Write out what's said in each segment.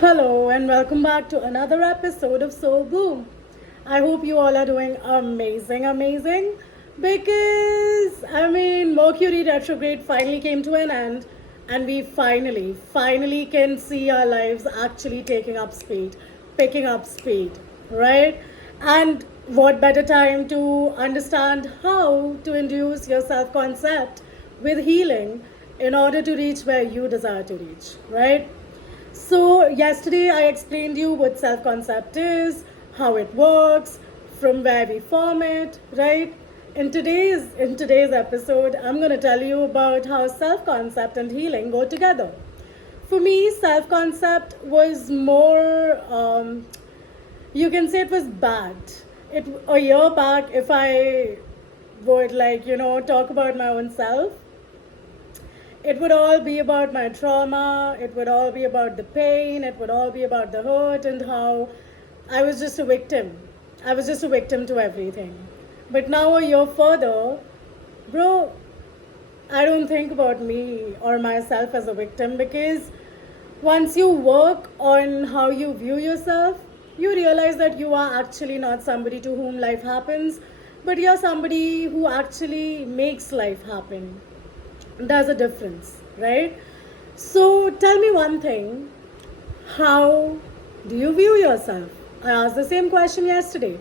Hello and welcome back to another episode of Soul Boom. I hope you all are doing amazing because Mercury retrograde finally came to an end and we finally can see our lives actually picking up speed, right? And what better time to understand how to induce your self concept with healing in order to reach where you desire to reach, right? So, yesterday I explained you what self concept is, how it works, from where we form it, right? In today's episode, I'm going to tell you about how self concept and healing go together. For me, self concept was more, you can say it was bad. A year back, if I would talk about my own self, it would all be about my trauma, it would all be about the pain, it would all be about the hurt and how I was just a victim. I was just a victim to everything. But now, a year further, bro, I don't think about me or myself as a victim because once you work on how you view yourself, you realize that you are actually not somebody to whom life happens, but you're somebody who actually makes life happen. There's a difference, right? So tell me one thing, how do you view yourself? I asked the same question yesterday.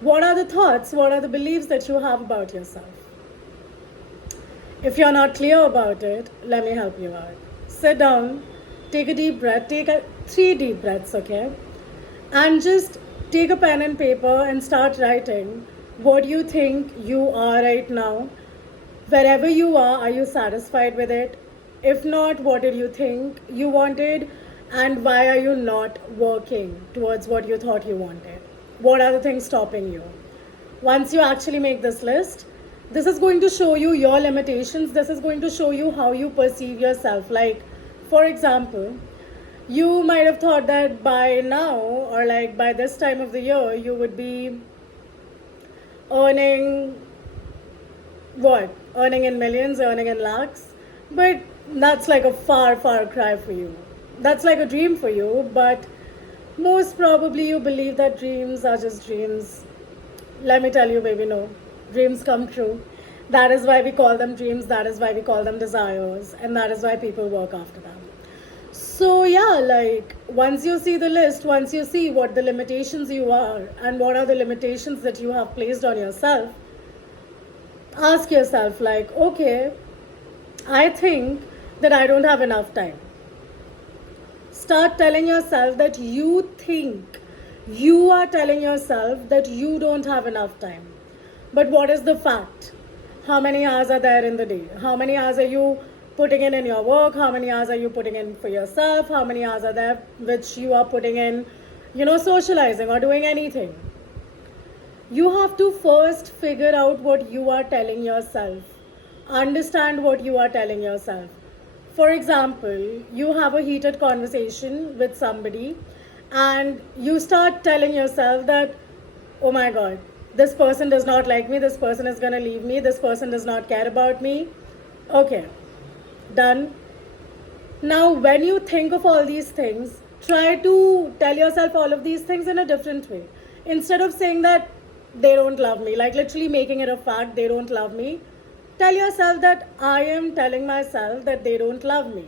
What are the thoughts, what are the beliefs that you have about yourself? If you're not clear about it, let me help you out. Sit down, take a deep breath, three deep breaths, okay? And just take a pen and paper and start writing what you think you are right now. Wherever you are you satisfied with it? If not, what did you think you wanted? And why are you not working towards what you thought you wanted? What are the things stopping you? Once you actually make this list, this is going to show you your limitations. This is going to show you how you perceive yourself. Like, for example, you might have thought that by now or like by this time of the year, you would be earning what? Earning in millions, earning in lakhs. But that's like a far cry for you. That's like a dream for you, but most probably you believe that dreams are just dreams. Let me tell you, baby, no. Dreams come true. That is why we call them dreams, that is why we call them desires, and that is why people work after them. So, yeah, like once you see the list, once you see what the limitations you are and what are the limitations that you have placed on yourself, ask yourself, like, okay, I think that I don't have enough time. Start telling yourself that you are telling yourself that you don't have enough time. But what is the fact? How many hours are there in the day? How many hours are you putting in your work? How many hours are you putting in for yourself? How many hours are there which you are putting in, socializing or doing anything? You have to first figure out what you are telling yourself. Understand what you are telling yourself. For example, you have a heated conversation with somebody and you start telling yourself that, oh my god, this person does not like me, this person is going to leave me, this person does not care about me. Okay, done. Now, when you think of all these things, try to tell yourself all of these things in a different way. Instead of saying that they don't love me, like literally making it a fact, they don't love me, tell yourself that I am telling myself that they don't love me.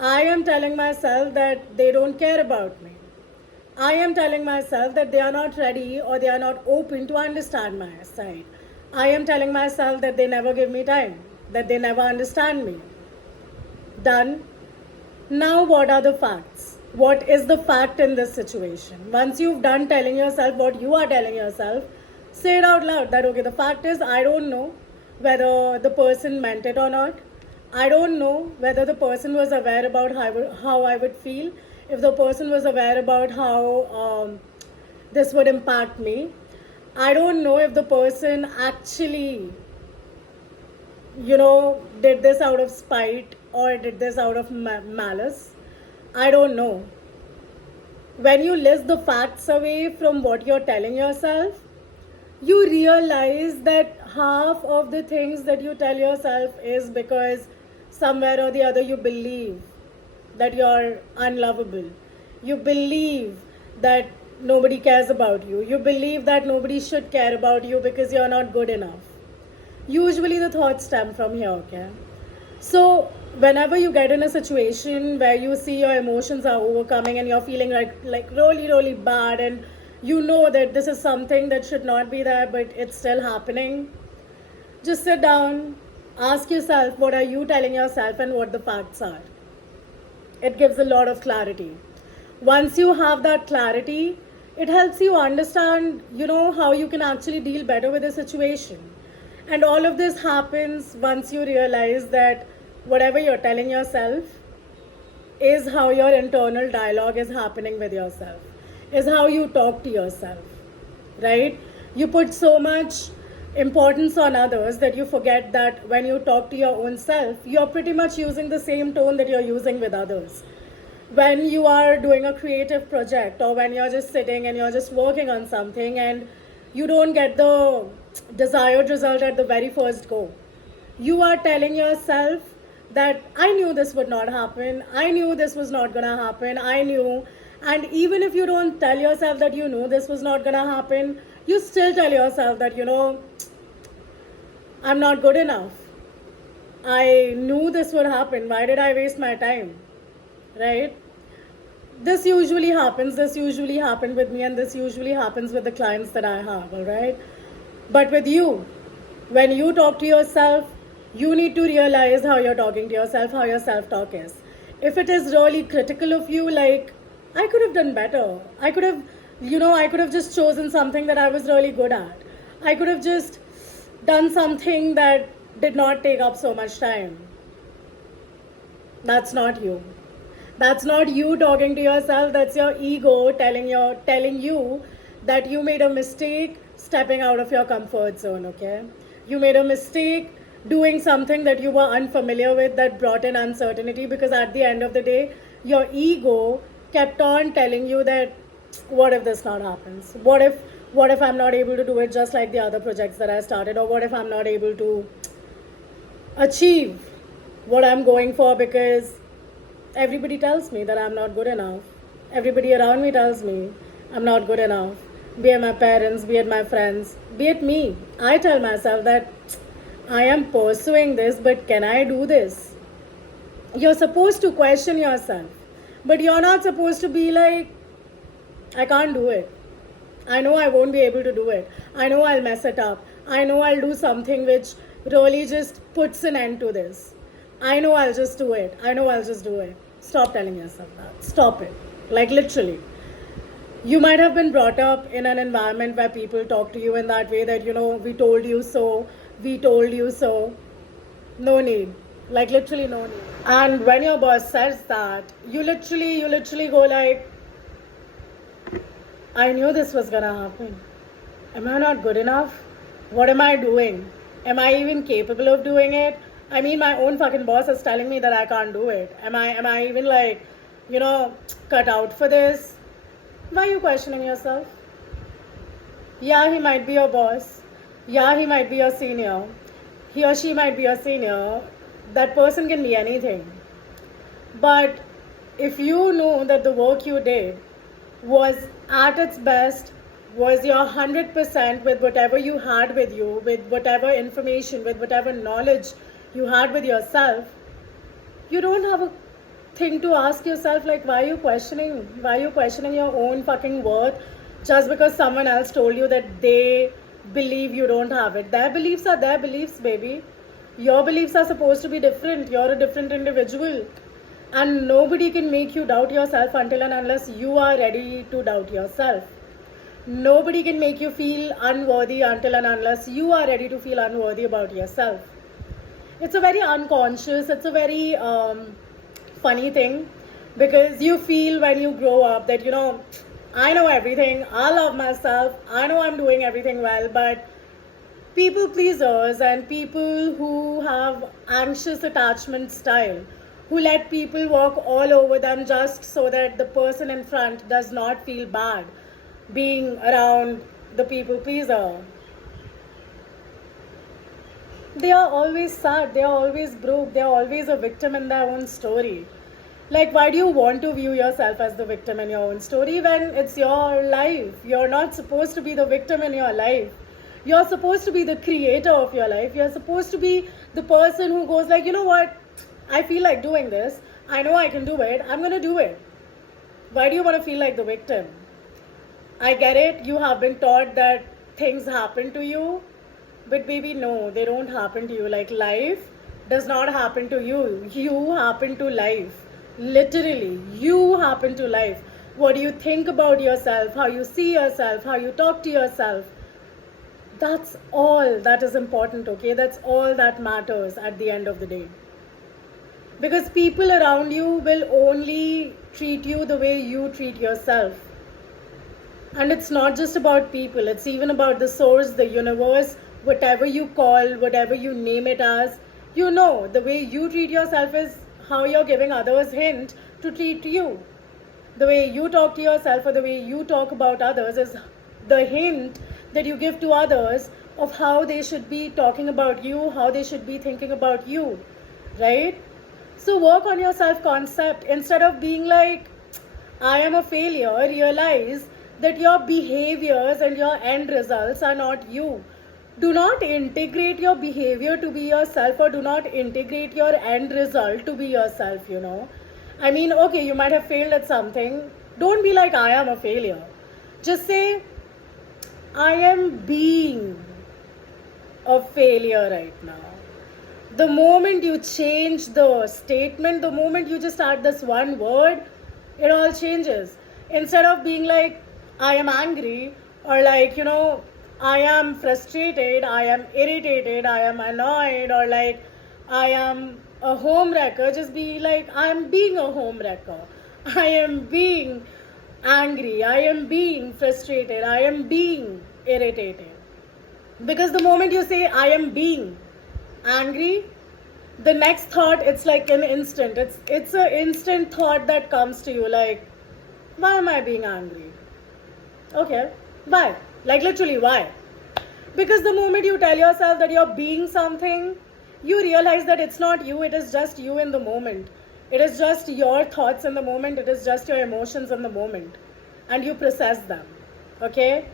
I am telling myself that they don't care about me. I am telling myself that they are not ready or they are not open to understand my side. I am telling myself that they never give me time, that they never understand me. Done. Now, what are the facts? What is the fact in this situation? Once you've done telling yourself what you are telling yourself, say it out loud that, okay, the fact is, I don't know whether the person meant it or not. I don't know whether the person was aware about how I would feel, if the person was aware about how this would impact me. I don't know if the person actually, did this out of spite or did this out of malice. I don't know. When you list the facts away from what you're telling yourself, you realize that half of the things that you tell yourself is because somewhere or the other you believe that you're unlovable. You believe that nobody cares about you. You believe that nobody should care about you because you're not good enough. Usually the thoughts stem from here, okay? So whenever you get in a situation where you see your emotions are overcoming and you're feeling like really, really bad, and you know that this is something that should not be there, but it's still happening, just sit down, ask yourself what are you telling yourself and what the facts are. It gives a lot of clarity. Once you have that clarity, it helps you understand, how you can actually deal better with the situation. And all of this happens once you realize that whatever you're telling yourself is how your internal dialogue is happening with yourself, is how you talk to yourself, right? You put so much importance on others that you forget that when you talk to your own self, you're pretty much using the same tone that you're using with others. When you are doing a creative project, or when you're just sitting and you're just working on something and you don't get the desired result at the very first go, you are telling yourself that I knew this would not happen, I knew this was not gonna happen, I knew. And even if you don't tell yourself that you knew this was not gonna happen, you still tell yourself that, I'm not good enough. I knew this would happen. Why did I waste my time? Right? This usually happens. This usually happened with me, and this usually happens with the clients that I have. All right? But with you, when you talk to yourself, you need to realize how you're talking to yourself, how your self-talk is. If it is really critical of you, like, I could have done better. I could have just chosen something that I was really good at. I could have just done something that did not take up so much time. That's not you. That's not you talking to yourself. That's your ego telling you that you made a mistake stepping out of your comfort zone, okay? You made a mistake doing something that you were unfamiliar with, that brought in uncertainty, because at the end of the day, your ego kept on telling you that, what if this not happens? What if I'm not able to do it just like the other projects that I started? Or what if I'm not able to achieve what I'm going for because everybody tells me that I'm not good enough. Everybody around me tells me I'm not good enough. Be it my parents, be it my friends, be it me. I tell myself that I am pursuing this, but can I do this? You're supposed to question yourself, but you're not supposed to be like, I can't do it. I know I won't be able to do it. I know I'll mess it up. I know I'll do something which really just puts an end to this. I know I'll just do it. I know I'll just do it. Stop telling yourself that. Stop it. Like literally. You might have been brought up in an environment where people talk to you in that way that, we told you so, we told you so. No need. Like literally no need. And when your boss says that, you literally go like, I knew this was gonna happen. Am I not good enough? What am I doing? Am I even capable of doing it? I mean, my own fucking boss is telling me that I can't do it. Am I even like, cut out for this? Why are you questioning yourself? Yeah, he might be your boss. Yeah, he might be your senior. He or she might be your senior. That person can be anything. But if you know that the work you did was at its best, was your 100% with whatever you had with you, with whatever information, with whatever knowledge you had with yourself, you don't have a thing to ask yourself like, why are you questioning your own fucking worth just because someone else told you that they believe you don't have it. Their beliefs are their beliefs, baby. Your beliefs are supposed to be different. You're a different individual. And nobody can make you doubt yourself until and unless you are ready to doubt yourself. Nobody can make you feel unworthy until and unless you are ready to feel unworthy about yourself. It's a very unconscious, it's a very funny thing, because you feel when you grow up that, I know everything, I love myself, I know I'm doing everything well, but people pleasers and people who have anxious attachment style, who let people walk all over them just so that the person in front does not feel bad being around the people pleaser. They are always sad, they are always broke, they are always a victim in their own story. Like, why do you want to view yourself as the victim in your own story when it's your life? You're not supposed to be the victim in your life. You're supposed to be the creator of your life. You're supposed to be the person who goes like, you know what? I feel like doing this. I know I can do it. I'm going to do it. Why do you want to feel like the victim? I get it. You have been taught that things happen to you. But baby, no, they don't happen to you. Like, life does not happen to you. You happen to life. Literally, you happen to life. What do you think about yourself? How you see yourself? How you talk to yourself? That's all that is important, okay? That's all that matters at the end of the day. Because people around you will only treat you the way you treat yourself. And it's not just about people, it's even about the source, the universe, whatever you call, whatever you name it as. You know, the way you treat yourself is how you're giving others hint to treat you. The way you talk to yourself or the way you talk about others is the hint that you give to others of how they should be talking about you, how they should be thinking about you, right? So work on your self-concept. Instead of being like, I am a failure, realize that your behaviors and your end results are not you. Do not integrate your behavior to be yourself, or do not integrate your end result to be yourself, you know. I mean, okay, you might have failed at something. Don't be like, I am a failure. Just say, I am being a failure right now. The moment you change the statement, the moment you just add this one word, it all changes. Instead of being like, I am angry, or like, you know, I am frustrated, I am irritated, I am annoyed, or like, I am a home wrecker, just be like, I am being a home wrecker. I am being angry, I am being frustrated, I am being irritated. Because the moment you say, I am being angry, the next thought, it's like an instant. It's an instant thought that comes to you like, why am I being angry? Okay, why? Like literally, why? Because the moment you tell yourself that you're being something, you realize that it's not you, it is just you in the moment. It is just your thoughts in the moment, it is just your emotions in the moment. And you process them, okay?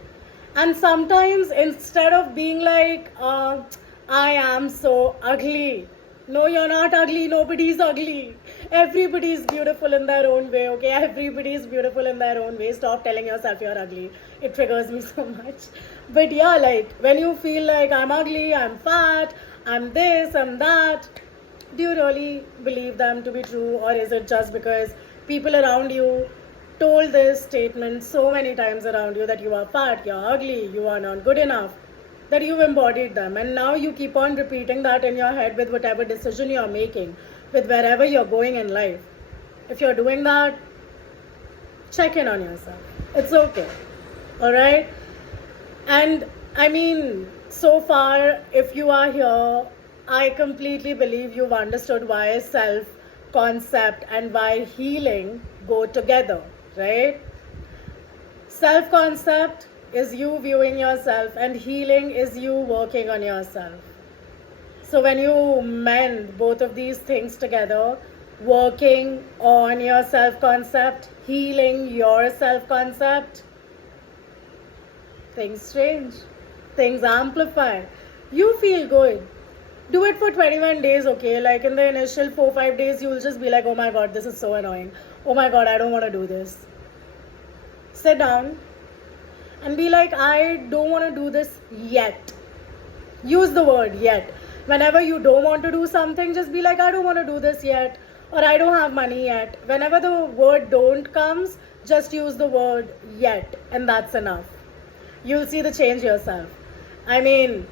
And sometimes instead of being like, I am so ugly. No, you're not ugly. Nobody's ugly. Everybody's beautiful in their own way, okay? Everybody's beautiful in their own way. Stop telling yourself you're ugly. It triggers me so much. But yeah, like when you feel like I'm ugly, I'm fat, I'm this, I'm that, do you really believe them to be true? Or is it just because people around you told this statement so many times around you that you are fat, you're ugly, you are not good enough, that you've embodied them, and now you keep on repeating that in your head with whatever decision you're making, with wherever you're going in life. If you're doing that, check in on yourself. It's okay. All right? And I mean, so far, if you are here, I completely believe you've understood why self-concept and why healing go together, right? Self-concept is you viewing yourself, and healing is you working on yourself. So when you mend both of these things together, working on your self-concept, healing your self-concept, things change, things amplify. You feel good. Do it for 21 days, okay? Like in the initial 4-5 days, you'll just be like, oh my god, this is so annoying. Oh my god, I don't want to do this. Sit down and be like, I don't want to do this yet. Use the word yet. Whenever you don't want to do something, just be like, I don't want to do this yet, or I don't have money yet. Whenever the word don't comes, just use the word yet, and that's enough. You'll see the change yourself. I mean,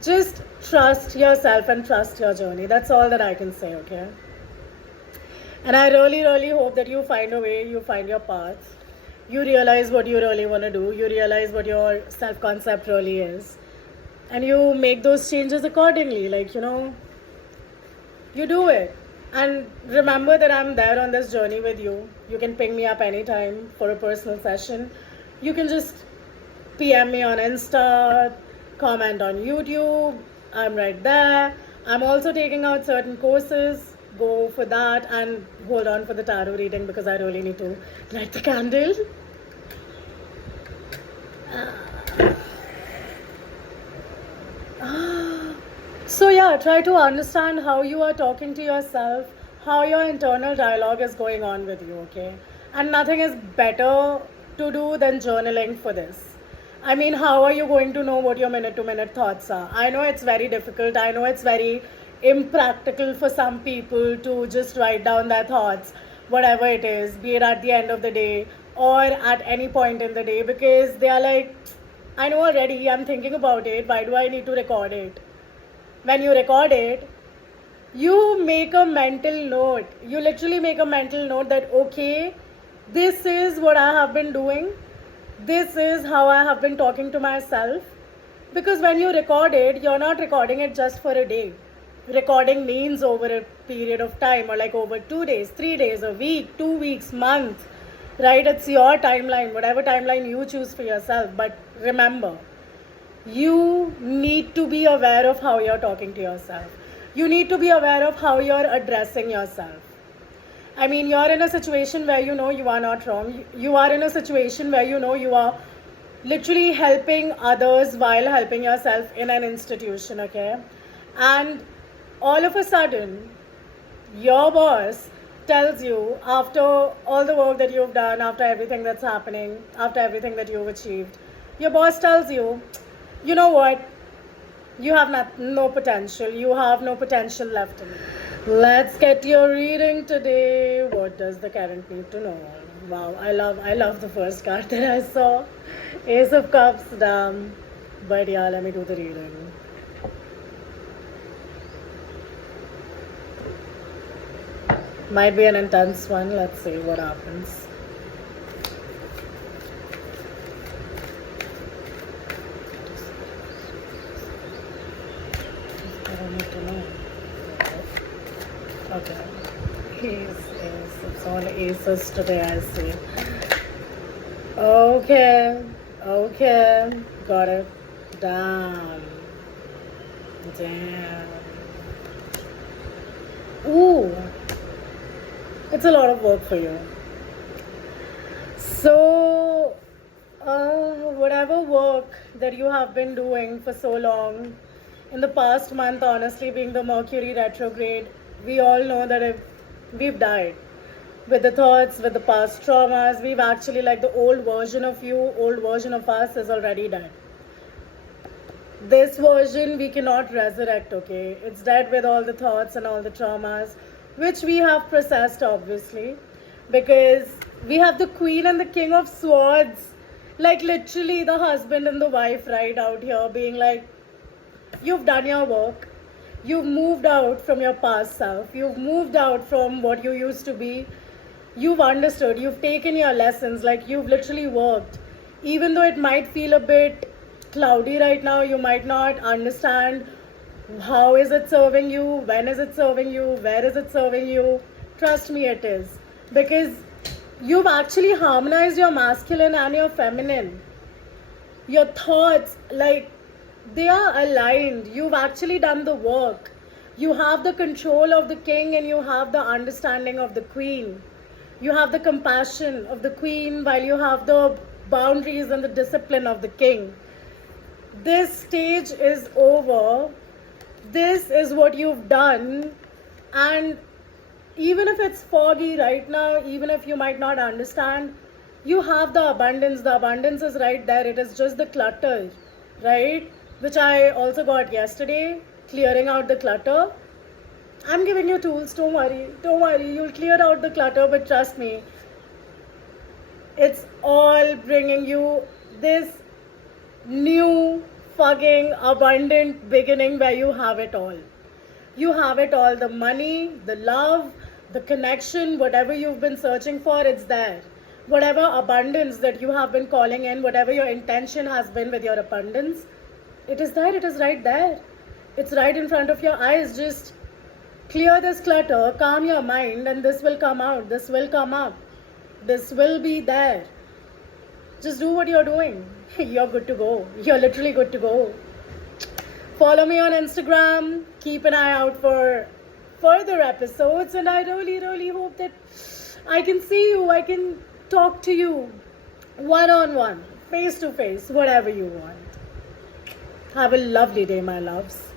just trust yourself and trust your journey. That's all that I can say, okay? And I really, really hope that you find a way, you find your path. You realize what you really want to do. You realize what your self-concept really is. And you make those changes accordingly. Like, you know, you do it. And remember that I'm there on this journey with you. You can ping me up anytime for a personal session. You can just PM me on Insta, comment on YouTube. I'm right there. I'm also taking out certain courses go for that and hold on for the tarot reading because I really need to light the candle. So yeah, try to understand how you are talking to yourself, how your internal dialogue is going on with you, okay? And nothing is better to do than journaling for this. I mean, how are you going to know what your minute to minute thoughts are? I know it's very difficult. I know it's very impractical for some people to just write down their thoughts, whatever it is, be it at the end of the day or at any point in the day, because they are like, I know already, I'm thinking about it. Why do I need to record it? When you record it, you make a mental note. You literally make a mental note that, okay, this is what I have been doing. This is how I have been talking to myself. Because when you record it, you're not recording it just for a day. Recording means over a period of time, or like over 2 days, 3 days, a week, 2 weeks, month, right? It's your timeline, whatever timeline you choose for yourself. But remember, you need to be aware of how you're talking to yourself. You need to be aware of how you're addressing yourself. I mean, you're in a situation where you know you are not wrong. You are in a situation where you know you are literally helping others while helping yourself in an institution, okay? And all of a sudden, your boss tells you, after all the work that you've done, after everything that's happening, after everything that you've achieved, your boss tells you, you know what? You have no potential. You have no potential left in you. Let's get your reading today. What does the current need to know? Wow, I love the first card that I saw. Ace of Cups, damn. But yeah, let me do the reading. Might be an intense one. Let's see what happens. Okay. It's all aces today, I see. Okay. Got it. Damn. Ooh. It's a lot of work for you. So, whatever work that you have been doing for so long, in the past month, honestly, being the Mercury retrograde, we all know that we've died with the thoughts, with the past traumas. We've actually, like, the old version of you, old version of us is already dead. This version we cannot resurrect, okay? It's dead with all the thoughts and all the traumas, which we have processed, obviously, because we have the Queen and the King of Swords, like literally the husband and the wife right out here being like, you've done your work. You've moved out from your past self. You've moved out from what you used to be. You've understood. You've taken your lessons. Like, you've literally worked. Even though it might feel a bit cloudy right now, you might not understand how is it serving you, when is it serving you, where is it serving you. Trust me, it is. Because you've actually harmonized your masculine and your feminine. Your thoughts, like, they are aligned. You've actually done the work. You have the control of the king and you have the understanding of the queen. You have the compassion of the queen while you have the boundaries and the discipline of the king. This stage is over. This is what you've done. And even if it's foggy right now, even if you might not understand, you have the abundance. The abundance is right there. It is just the clutter, right? Which I also got yesterday, clearing out the clutter. I'm giving you tools, don't worry, you'll clear out the clutter, but trust me, it's all bringing you this new fucking abundant beginning where you have it all. You have it all, the money, the love, the connection, whatever you've been searching for, it's there. Whatever abundance that you have been calling in, whatever your intention has been with your abundance, it is there, it is right there. It's right in front of your eyes. Just clear this clutter, calm your mind, and this will come out. This will come up. This will be there. Just do what you're doing. You're good to go. You're literally good to go. Follow me on Instagram. Keep an eye out for further episodes, and I really, really hope that I can see you, I can talk to you one on one, face to face, whatever you want. Have a lovely day, my loves.